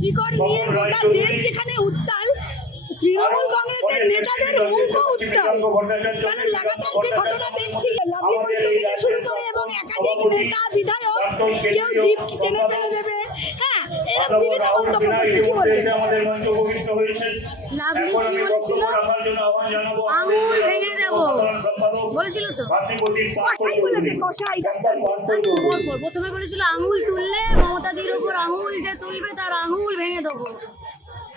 আরজিকর নিয়ে গোটা দেশ যেখানে উত্তাল, তৃণমূল কংগ্রেসের নেতাদের মুখও উত্তাল। কারণ লাগাতার যে ঘটনা দেখছি, লাভলি মৈত্র থেকে শুরু করে এবং একাধিক নেতা বিধায়ক কেউ জিপ টেনে ফেলে দেবে, হ্যাঁ, এরা বিভিন্ন মন্তব্য করছে। কি বলবেন? লাভলি কি বলেছিল? আঙুল ভেঙে দেব বলেছিল তো, কষাই বলেছে, কষাই ডাক্তার। প্রথমে বলেছিল আঙুল তুললে মমতাদির উপর আঙুল যে তুলবে তার আঙুল ভেঙে দেবো।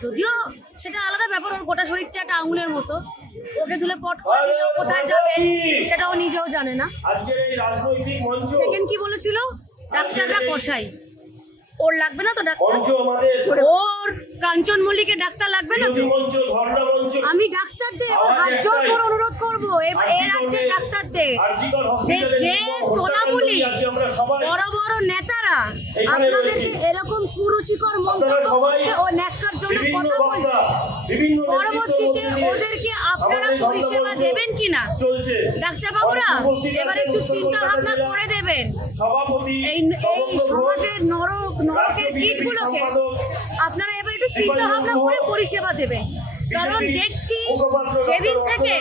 যদিও সেটা আলাদা ব্যাপার, ওর গোটা শরীরটা একটা আঙুলের মতো, ওকে তুলে পট করে দিলে কোথায় যাবে সেটাও নিজেও জানে না। সেকেন্ড কি বলেছিল? ডাক্তাররা কষাই, ওর লাগবে না তো ডাক্তার, ওর কাঞ্চন মল্লিকের ডাক্তার লাগবে না তো। আমি ডাক্তারদের এবার হাত জোর করে অনুরোধ করবো, এবার এর রাজ্যের ডাক্তারদের যে তোলামুলি বড় বড় নেতারা আপনাদেরকে এরকম কুরুচিকর মন্তব্য করছে ও ন্যাক্কার জন্য কথা বলছে, পরবর্তীতে ওদেরকে আপনারা পরিষেবা দেবেন কিনা ডাক্তারবাবুরা এবার একটু চিন্তা ভাবনা করে দেবেন। এই সমাজের নরকের কীটগুলোকে আপনারা এবার একটু চিন্তা ভাবনা করে পরিষেবা দেবেন। কারণ দেখছি যেদিন থেকে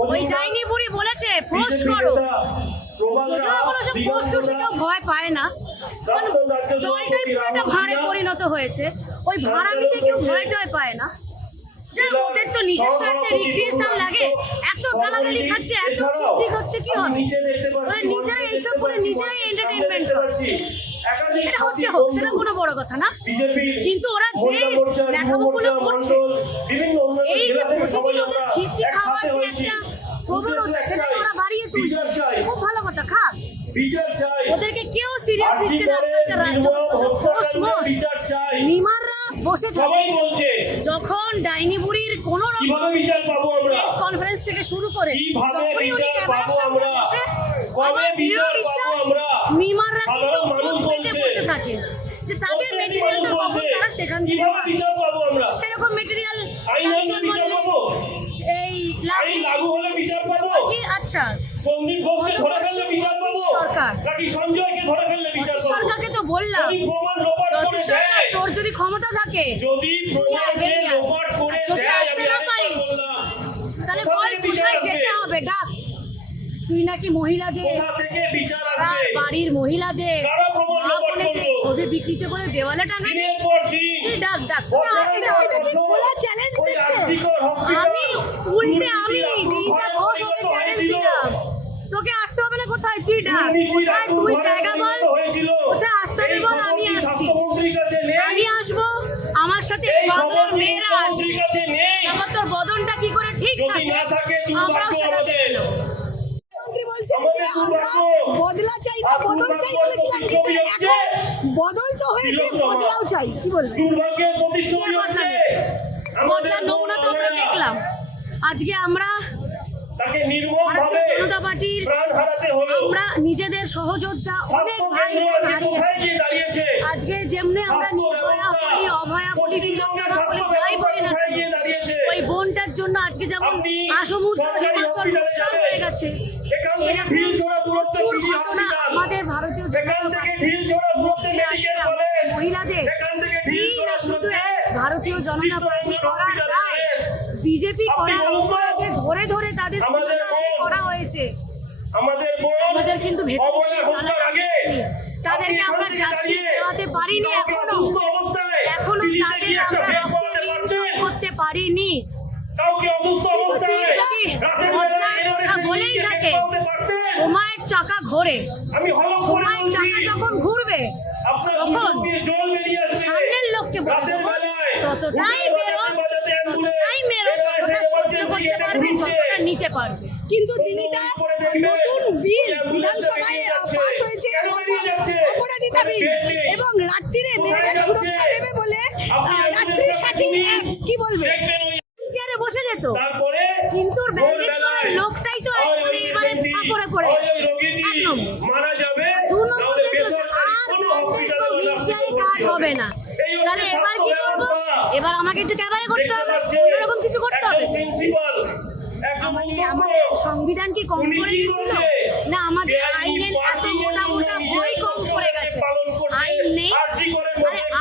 ওই ডাইনি বুড়ি বলেছে ফোর্স করো, যদিও কোনো সব পোস্ট সে কেউ ভয় পায় না, দলটাই পুরোটা ভাঁড়ে পরিণত হয়েছে, ওই ভাঁড়ামিতে কেউ ভয় টয় পায় না। যাক, ওদের তো নিজস্ব একটা রিক্রিয়েশন লাগে, এত গালাগালি খাচ্ছে, এত খিস্তি খাচ্ছে, কি হবে? ওরা নিজেরাই এইসব করে নিজেরাই এন্টারটেনমেন্ট করে, সেটা হচ্ছে হোক, সেটা কোনো বড় কথা না। কিন্তু ওরা যে দেখাবোগুলো করছে, এই যে প্রতিদিন ওদের খিস্তি খাওয়ার যে একটা প্রবণতা, সেটাকে ওরা বাড়িয়ে তুলছে, খুব ভালো কথা। খাক, ওদেরকে কেউ সিরিয়াস নিচ্ছে না আজকালকার রাজ্য প্রশাসন। মিমাররা বসে থাকে, যখন ডাইনি বুড়ির কোনো রকম প্রেস কনফারেন্স থেকে শুরু করে যখনই উনি ক্যামেরার সামনে বসে, আমার দৃঢ় বিশ্বাস মিমাররা কিন্তু মুখ পেতে বসে থাকে যে তাদের মেটেরিয়ালটা কখন তারা সেখান থেকে পাবে। সেরকম মেটেরিয়াল এই আচ্ছা সরকারকে তো বললাম, তোর যদি ক্ষমতা থাকে, যদি আসতে না পারিস তাহলে বল কোথায় যেতে হবে, ডাক। তুই নাকি মহিলাদের, বাড়ির মহিলাদের ছবি বিক্রিতে করে দেওয়ালে টাঙাবি, ডাক ডাক। আমি উল্টে আমি দীপিকা ঘোষ ওকে চ্যালেঞ্জ দিলাম, তোকে আসতে হবে না, কোথায় তুই ডাক, কোথায় তুই জায়গা বল, কোথায় আসতে হবে বল, আমি আসছি, আমি আসবো, আমার সাথে বাংলার মেয়েরা আসবে, আমার তোর বদনটা কি করে ঠিক থাকে আমরাও সেটা দেখে নেবো। বদলা চাই না বদল চাই বলেছিলাম, কিন্তু এখন বদল তো হয়েছে, বদলাও চাই। কি বলবেন? বদলার নমুনা তো আমরা দেখলাম। আজকে আমরা ভারতীয় জনতা পার্টির আমরা নিজেদের সহযোদ্ধা অনেক ভাই বোন হারিয়েছি। আজকে যেমনি আমরা নির্ভয়া বলি, অভয়া বলি, তিলোত্তমা বলি, যাই বলি না, ওই বোনটার জন্য আজকে যেমন আসমুদ্র হিমাচল হয়ে গেছে, প্রচুর ঘটনা আমাদের ভারতীয় জনতা পার্টির মহিলাদের, শুধু ভারতীয় জনতা পার্টি করার দায়, বিজেপি করার অপরাধে ধরে ধরে তাদের করা হয়েছে। আমাদের কিন্তু ভেতরে তাদেরকে আমরা জাস্টিস দেওয়াতে পারিনি, এখনো তাদের আমরা রক্তের ঋণ শোধ করতে পারিনি। বলেই থাকে সময়ের চাকা ঘোরে, সময়ের চাকা যখন ঘুরবে তখন সামনের লোককে বলতে ততটাই বেরো, ততটাই মেরো, যতটা সহ্য করতে পারবে, যতটা নিতে পারবে। কিন্তু দিল্লিতে নতুন বিল বিধানসভায় পাস হয়েছে, অপরাজিতা বিল, এবং রাত্রিরে মেয়েদের সুরক্ষা দেবে বলে রাত্রি সাথী অ্যাপস। কি বলবে? চেয়ারে বসে যেত, কিন্তু ব্যান্ডেজ করার লোকটাই তো মানে এবারে ফাঁপড়ে পড়ে যাচ্ছে। এক নম্বর, দু নম্বর দেখলো যে আর ব্যান্ডেজ বা হুইল চেয়ারে কাজ হবে না, তাহলে এবার কি করবো? এবার আমাকে একটু ক্যাবারে করতে হবে, অন্যরকম কিছু করতে হবে। আমাদের সংবিধান কি কম করে দিয়েছিল না? আমাদের আইনের এত মোটা মোটা বই কম পড়ে গেছে, আইন নেই,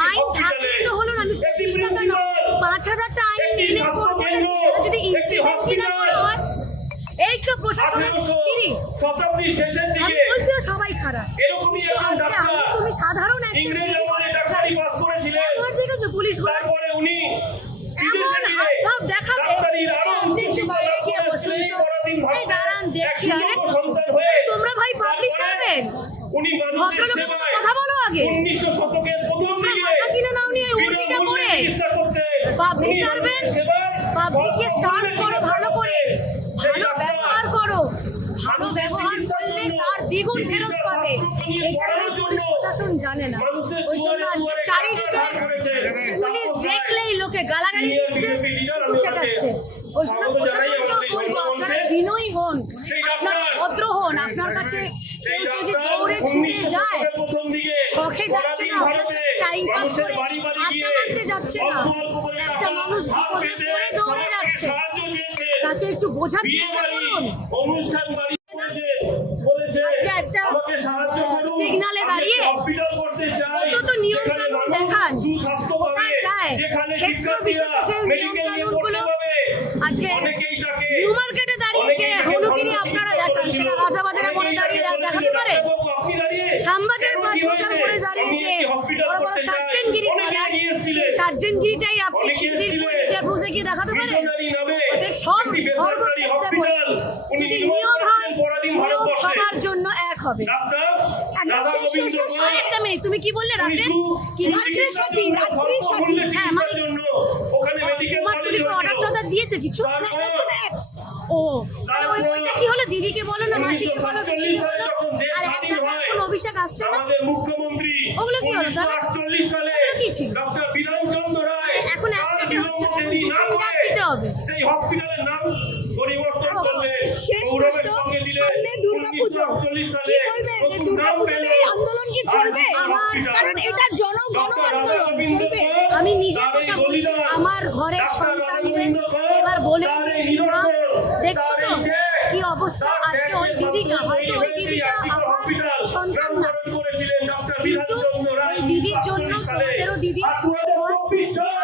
আইন থাকলে তো হলো না। আমি প্রশাসনের ছিরি। শতাব্দীর শেষের আমি দিকে বলছি না সবাই খারাপ, এরকমই একজন আজকে ডাক্তার তুমি সাধারণ একটা ইংরেজ জিডি আমলে করতে ডাক্তারি চাই। পাস করেছিলেন। একবার দেখেছো পুলিশগুলো তারপরে উনি এমন হাবভাব দেখাবে, ডাক্তারির আরো আপনি একটু বাইরে গিয়ে বসুন তো। এই দাঁড়ান দেখছি, আরে তোমরা ভাই পাবলিক সার্ভেন্ট, উনি মানুষের ভদ্রলোকের মতো সেবায় কথা বলো আগে। 1900 শতকের প্রথম তোমরা দিকে মাথা কিনে নাও নিয়ে উল্টিটা পড়ে পাবলিক সার্ভেন্ট, পাবলিককে সার্ভ করো ভালো করে, ভালো ব্যবহার করো, ভালো ব্যবহার করলে তার দ্বিগুণ ফেরত পাবে। এটাই পুলিশ প্রশাসন জানে না, ওই জন্য আজকে চারিদিকে পুলিশ দেখলেই লোকে গালাগালি দিচ্ছে, কিন্তু ছেটাচ্ছে। ওই জন্য প্রশাসনকেও বলবো, আপনারা বিনয়ী হন, আপনারা ভদ্র হন। আপনার কাছে কেউ যদি দৌড়ে ছুটে যায়, শখে যাচ্ছে না, আপনার সাথে টাইম পাস করে আড্ডা মারতে যাচ্ছে না, একটা মানুষ বিপদে পড়ে দৌড়ে যাচ্ছে, তাকে একটু বোঝার চেষ্টা করুন। আজকে একটা সিগনালে দাঁড়িয়ে কত তো নিয়ম কানুন দেখান, কোথায় যায় ক্ষেত্র বিশেষে সেই নিয়ম কানুনগুলো আজকে নিউ মার্কেটে দাঁড়িয়ে যে হলুগিরি আপনারা দেখান, সেটা রাজাবাজারে মোড়ে দাঁড়িয়ে দেখাতে পারেন? শ্যামবাজার বাজার মোড়ে দাঁড়িয়ে যে বড় বড় সার্জেনগিরি বলেন, সেই সার্জেনগিরিটাই আপনি খিদিরপুর মিটারপুরে গিয়ে দেখাতে পারেন? ওদের সব সর্বক্ষেত্রে বলছি, যদি নিয়ম হয়, নিয়ম সবার জন্য এক হবে। একদম শেষ আরেকটা মিনিট, তুমি কি বললে রাতে কি রাত্রির সাথী, রাত্রির সাথী? হ্যাঁ, মানে তোমার তুমি অর্ডার দিয়েছে কিছু? ও তাহলে ওই বইটা কি হলো? দিদিকে বলো না, মাসিকে বলো, পিসিকে বলো। আর একটা এখন অভিষেক আসছে না, ওগুলো কি হলো জানো? ওগুলো কি ছিল? এখন একটাতে হচ্ছে না, এখন দুটো ডাক দিতে হবে। শেষ প্রশ্ন, সামনে দুর্গাপুজো, কি বলবে? যে দুর্গাপুজোতে এই আন্দোলন কি চলবে? কারণ এটা জনগণ আন্দোলন, চলবে। আমি নিজের কথা বলছি, আমার ঘরের সন্তানদের এবার বলে দিয়েছি, মা দেখছো তো কি অবস্থা। আজকে ওই দিদিটা, হয়তো ওই দিদিটা আমার সন্তান না, কিন্তু ওই দিদির জন্য তোমাদেরও দিদি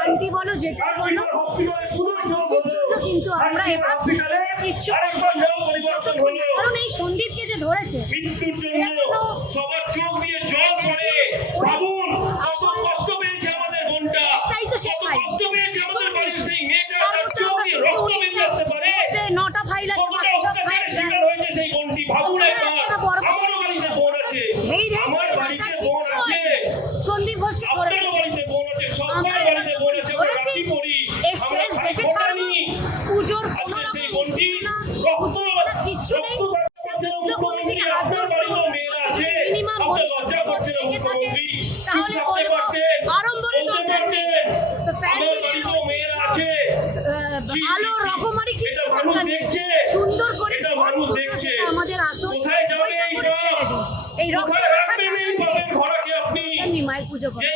আন্টি বলো, যেটা বলো, দিদির জন্য কিন্তু আমরা এবার কিচ্ছু করবো না, যতক্ষণ না, কারণ এই সন্দীপকে যে ধরেছে তাই তো শেখাই। 9টা ফাইল আছে, বাকি সব ফাইল সন্দীপ ঘোষকে ধরেছে, আমরা ধরেছি, এর শেষ দেখে ছাড়বো। পুজোর কোনো রকম কিচ্ছু নেই, পুজো কমিটিকে হাত ধরবো, মিনিমাম রেখে থাকে, তাহলে বলবো আড়ম্বরের দরকার নেই, তো প্যান্ডেলের আলো রকমারি কিচ্ছু দরকার নেই, সুন্দর করে সেটা আমাদের আসল, ওইটা করে ছেড়ে দিন। এই রকম মায়ের পুজো করে